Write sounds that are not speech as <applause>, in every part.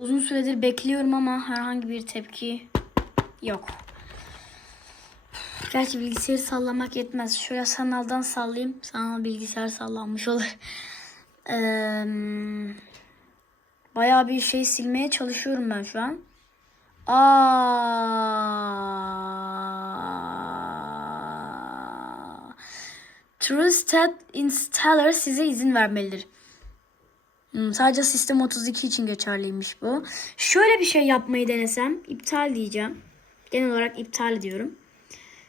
Uzun süredir bekliyorum ama herhangi bir tepki yok. Gerçi bilgisayarı sallamak yetmez. Şöyle sanaldan sallayayım. Sanal bilgisayar sallanmış olur. Eee, bayağı bir şey silmeye çalışıyorum ben şu an. Aa. TrueStat Installer size izin vermelidir. Hmm, sadece System 32 için geçerliymiş bu. Şöyle bir şey yapmayı denesem iptal diyeceğim. Genel olarak iptal ediyorum.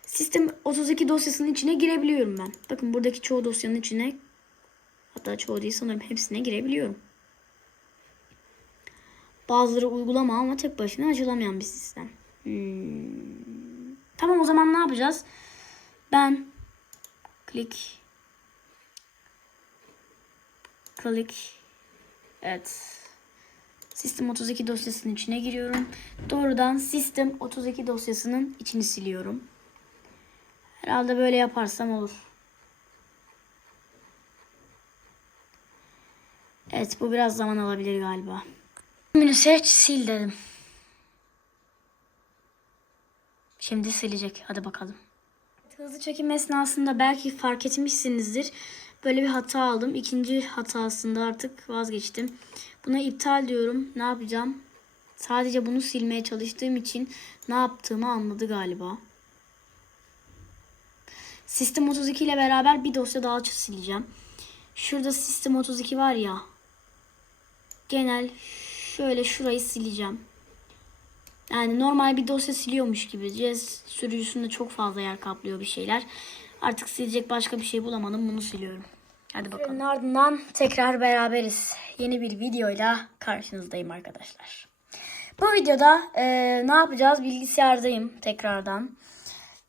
System 32 dosyasının içine girebiliyorum ben. Bakın buradaki çoğu dosyanın içine hatta çoğu değil sanırım hepsine girebiliyorum. Bazıları uygulama ama tek başına açılamayan bir sistem. Hmm. Tamam o zaman ne yapacağız? Ben klik klik evet System 32 dosyasının içine giriyorum. Doğrudan System 32 dosyasının içini siliyorum. Herhalde böyle yaparsam olur. Evet bu biraz zaman alabilir galiba. Menü seç sil dedim. Şimdi silecek. Hadi bakalım. Hızlı çekim esnasında belki fark etmişsinizdir. Böyle bir hata aldım. İkinci hatasında artık vazgeçtim. Buna iptal diyorum. Ne yapacağım? Sadece bunu silmeye çalıştığım için ne yaptığımı anladı galiba. System 32 ile beraber bir dosya daha sileceğim. Şurada System 32 var ya. Genel şöyle şurayı sileceğim. Yani normal bir dosya siliyormuş gibi. Jazz sürücüsünde çok fazla yer kaplıyor bir şeyler. Artık silecek başka bir şey bulamadım. Bunu siliyorum. Hadi bakalım. ardından tekrar beraberiz. Yeni bir videoyla karşınızdayım arkadaşlar. Bu videoda e, ne yapacağız? Bilgisayardayım tekrardan.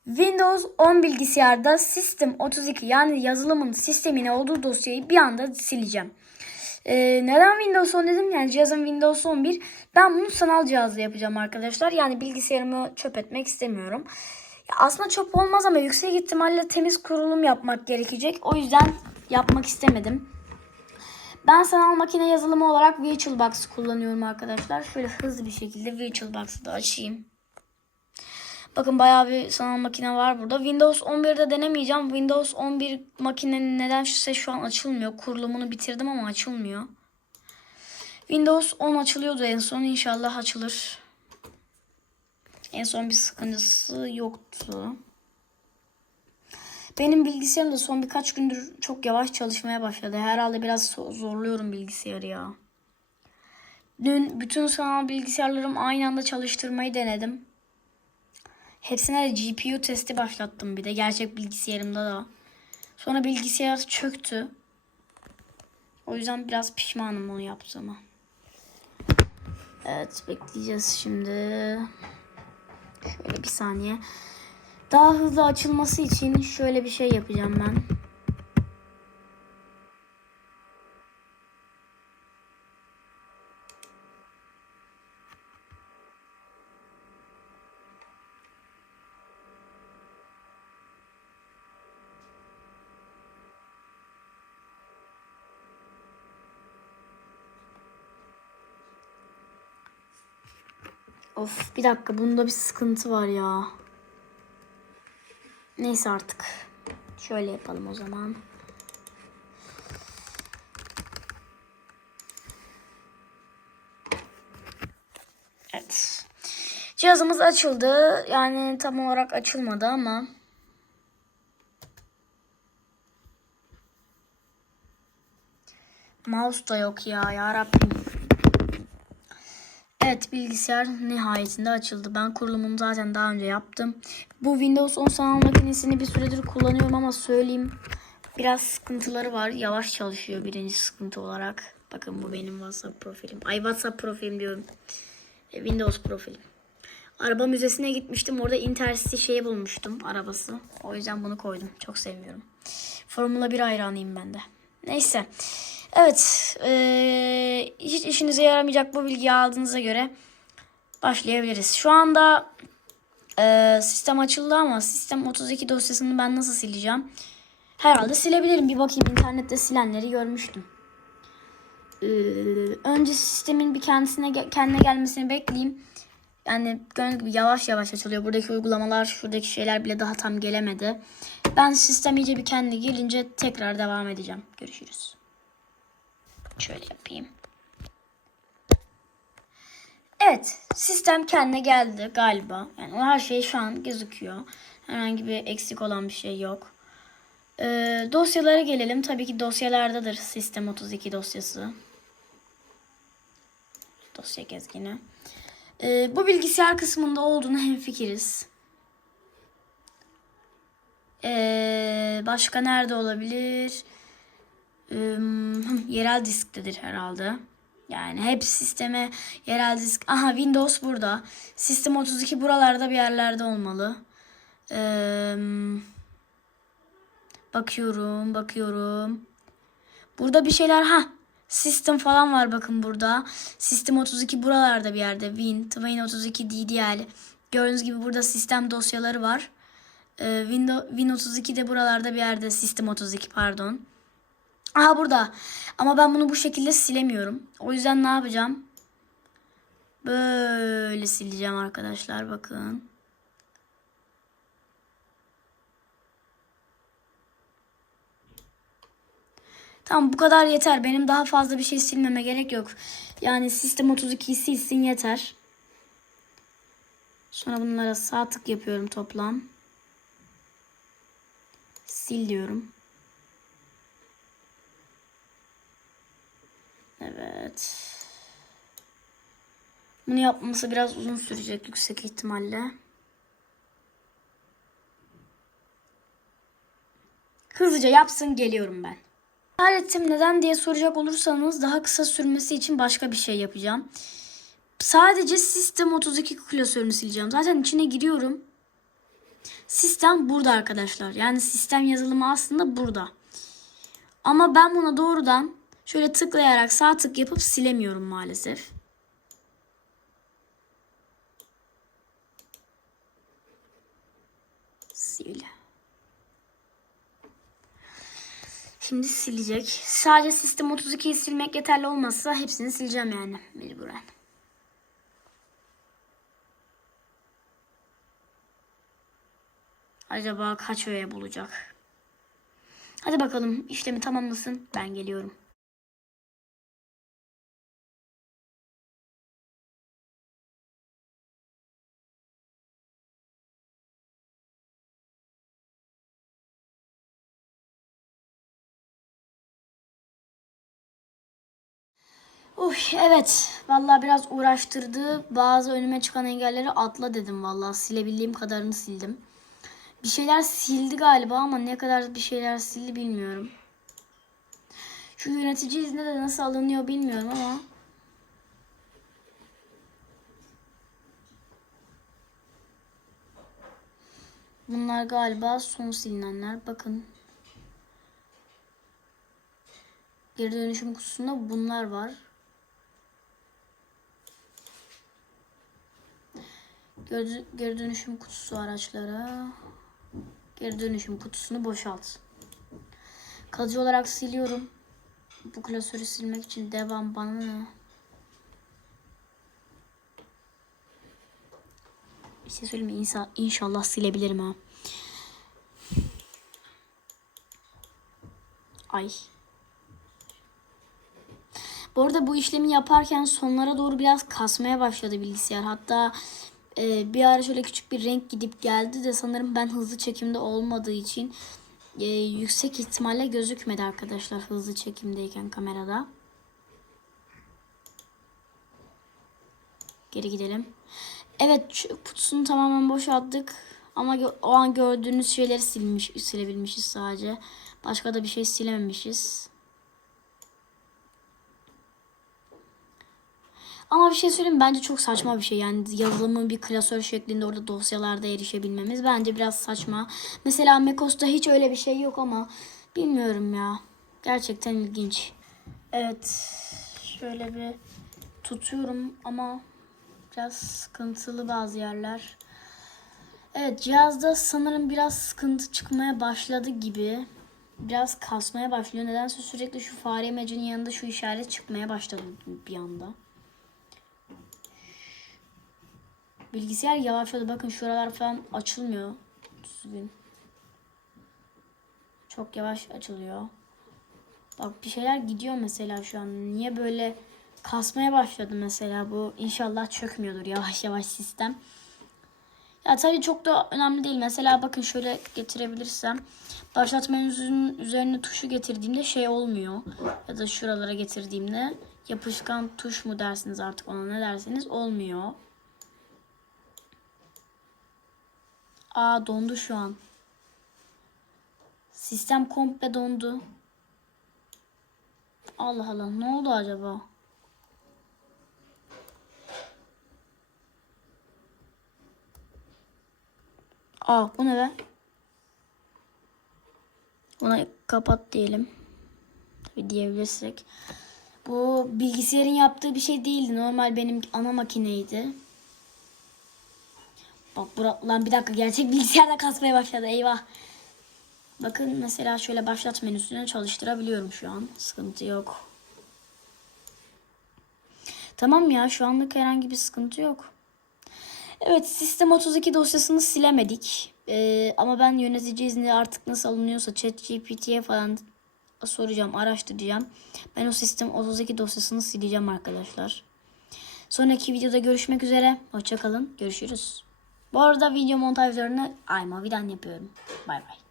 Windows 10 bilgisayarda System 32 yani yazılımın sistemine olduğu dosyayı bir anda sileceğim. Ee, neden Windows 10 dedim? Yani cihazım Windows 11. Ben bunu sanal cihazla yapacağım arkadaşlar. Yani bilgisayarımı çöp etmek istemiyorum. Aslında çöp olmaz ama yüksek ihtimalle temiz kurulum yapmak gerekecek. O yüzden yapmak istemedim. Ben sanal makine yazılımı olarak VirtualBox kullanıyorum arkadaşlar. Şöyle hızlı bir şekilde VirtualBox'ı da açayım. Bakın bayağı bir sanal makine var burada. Windows 11'de denemeyeceğim. Windows 11 makinenin nedense şu an açılmıyor. Kurulumunu bitirdim ama açılmıyor. Windows 10 açılıyordu en son. İnşallah açılır. En son bir sıkıntısı yoktu. Benim bilgisayarım da son birkaç gündür çok yavaş çalışmaya başladı. Herhalde biraz zorluyorum bilgisayarı ya. Dün bütün sanal bilgisayarlarım aynı anda çalıştırmayı denedim. Hepsine de GPU testi başlattım bir de gerçek bilgisayarımda da. Sonra bilgisayar çöktü. O yüzden biraz pişmanım onu yaptığıma. Evet bekleyeceğiz şimdi. Şöyle bir saniye. Daha hızlı açılması için şöyle bir şey yapacağım ben. Of bir dakika bunda bir sıkıntı var ya. Neyse artık. Şöyle yapalım o zaman. Evet. Cihazımız açıldı. Yani tam olarak açılmadı ama. Mouse da yok ya. Ya Rabbim. Evet bilgisayar nihayetinde açıldı. Ben kurulumunu zaten daha önce yaptım. Bu Windows 10 sanal makinesini bir süredir kullanıyorum ama söyleyeyim biraz sıkıntıları var. Yavaş çalışıyor birinci sıkıntı olarak. Bakın bu benim WhatsApp profilim. Ay WhatsApp profilim diyorum. E, Windows profilim. Araba müzesine gitmiştim. Orada Intercity şeyi bulmuştum arabası. O yüzden bunu koydum. Çok sevmiyorum. Formula 1 hayranıyım ben de. Neyse. Evet. Ee, hiç işinize yaramayacak bu bilgiyi aldığınıza göre başlayabiliriz. Şu anda e, sistem açıldı ama sistem 32 dosyasını ben nasıl sileceğim? Herhalde silebilirim. Bir bakayım internette silenleri görmüştüm. Ee, önce sistemin bir kendisine kendine gelmesini bekleyeyim. Yani gördüğünüz gibi yavaş yavaş açılıyor. Buradaki uygulamalar, şuradaki şeyler bile daha tam gelemedi. Ben sistem iyice bir kendine gelince tekrar devam edeceğim. Görüşürüz. Şöyle yapayım. Evet, sistem kendine geldi galiba. Yani her şey şu an gözüküyor. Herhangi bir eksik olan bir şey yok. Ee, dosyalara gelelim. Tabii ki dosyalardadır Sistem 32 dosyası. Dosya gezgini. Ee, bu bilgisayar kısmında olduğunu <laughs> hemfikiriz. Ee, başka nerede olabilir? Hmm, yerel disktedir herhalde. Yani hep sisteme yerel disk. Aha Windows burada. Sistem 32 buralarda bir yerlerde olmalı. Ee, bakıyorum, bakıyorum. Burada bir şeyler ha. System falan var bakın burada. System 32 buralarda bir yerde. Win, Twin 32 DDL. Gördüğünüz gibi burada sistem dosyaları var. Ee, Windows, Win 32 de buralarda bir yerde. System 32 pardon. Aha burada. Ama ben bunu bu şekilde silemiyorum. O yüzden ne yapacağım? Böyle sileceğim arkadaşlar bakın. Tamam bu kadar yeter. Benim daha fazla bir şey silmeme gerek yok. Yani sistem 32'yi silsin yeter. Sonra bunlara sağ tık yapıyorum toplam. Sil diyorum. Evet. Bunu yapması biraz uzun sürecek yüksek ihtimalle. Hızlıca yapsın geliyorum ben. Aletim neden diye soracak olursanız daha kısa sürmesi için başka bir şey yapacağım. Sadece System 32 klasörünü sileceğim. Zaten içine giriyorum. Sistem burada arkadaşlar. Yani sistem yazılımı aslında burada. Ama ben buna doğrudan şöyle tıklayarak sağ tık yapıp silemiyorum maalesef. Sil. Şimdi silecek. Sadece System 32'yi silmek yeterli olmazsa hepsini sileceğim yani mecburen. Acaba kaç öğe bulacak? Hadi bakalım işlemi tamamlasın. Ben geliyorum. Uf evet. Vallahi biraz uğraştırdı. Bazı önüme çıkan engelleri atla dedim vallahi. Silebildiğim kadarını sildim. Bir şeyler sildi galiba ama ne kadar bir şeyler sildi bilmiyorum. Şu yönetici izni de nasıl alınıyor bilmiyorum ama. Bunlar galiba son silinenler. Bakın. Geri dönüşüm kutusunda bunlar var. Geri, geri dönüşüm kutusu araçlara. Geri dönüşüm kutusunu boşalt. Kalıcı olarak siliyorum. Bu klasörü silmek için devam bana ne? Bir şey söyleyeyim mi? İnşallah, inşallah silebilirim ha. Ay. Bu arada bu işlemi yaparken sonlara doğru biraz kasmaya başladı bilgisayar. Hatta e, bir ara şöyle küçük bir renk gidip geldi de sanırım ben hızlı çekimde olmadığı için e, yüksek ihtimalle gözükmedi arkadaşlar hızlı çekimdeyken kamerada. Geri gidelim. Evet kutusunu tamamen boşalttık. Ama o an gördüğünüz şeyleri silmiş, silebilmişiz sadece. Başka da bir şey silememişiz. Ama bir şey söyleyeyim bence çok saçma bir şey. Yani yazılımın bir klasör şeklinde orada dosyalarda erişebilmemiz bence biraz saçma. Mesela macOS'ta hiç öyle bir şey yok ama bilmiyorum ya. Gerçekten ilginç. Evet. Şöyle bir tutuyorum ama biraz sıkıntılı bazı yerler. Evet cihazda sanırım biraz sıkıntı çıkmaya başladı gibi. biraz kasmaya başlıyor. Nedense sürekli şu fare imajının yanında şu işaret çıkmaya başladı bir anda. Bilgisayar yavaşladı. Bakın şuralar falan açılmıyor. Düzgün. Çok yavaş açılıyor. Bak bir şeyler gidiyor mesela şu an. Niye böyle kasmaya başladı mesela bu? İnşallah çökmüyordur yavaş yavaş sistem. Ya tabii çok da önemli değil. Mesela bakın şöyle getirebilirsem. Başlatma menüsünün üzerine tuşu getirdiğimde şey olmuyor. Ya da şuralara getirdiğimde yapışkan tuş mu dersiniz artık ona ne derseniz olmuyor. Aa dondu şu an. Sistem komple dondu. Allah Allah ne oldu acaba? Aa bu ne be? Buna kapat diyelim. Tabii diyebilirsek. Bu bilgisayarın yaptığı bir şey değildi. Normal benim ana makineydi. Bak bura, lan bir dakika gerçek bilgisayarda kasmaya başladı. Eyvah. Bakın mesela şöyle başlat menüsünü çalıştırabiliyorum şu an. Sıkıntı yok. Tamam ya şu anlık herhangi bir sıkıntı yok. Evet sistem 32 dosyasını silemedik. Ee, ama ben yönetici izni artık nasıl alınıyorsa ChatGPT'ye falan soracağım, araştıracağım. Ben o sistem 32 dosyasını sileceğim arkadaşlar. Sonraki videoda görüşmek üzere. Hoşçakalın. Görüşürüz. Bu arada video montajlarını iMovie'den yapıyorum. Bay bay.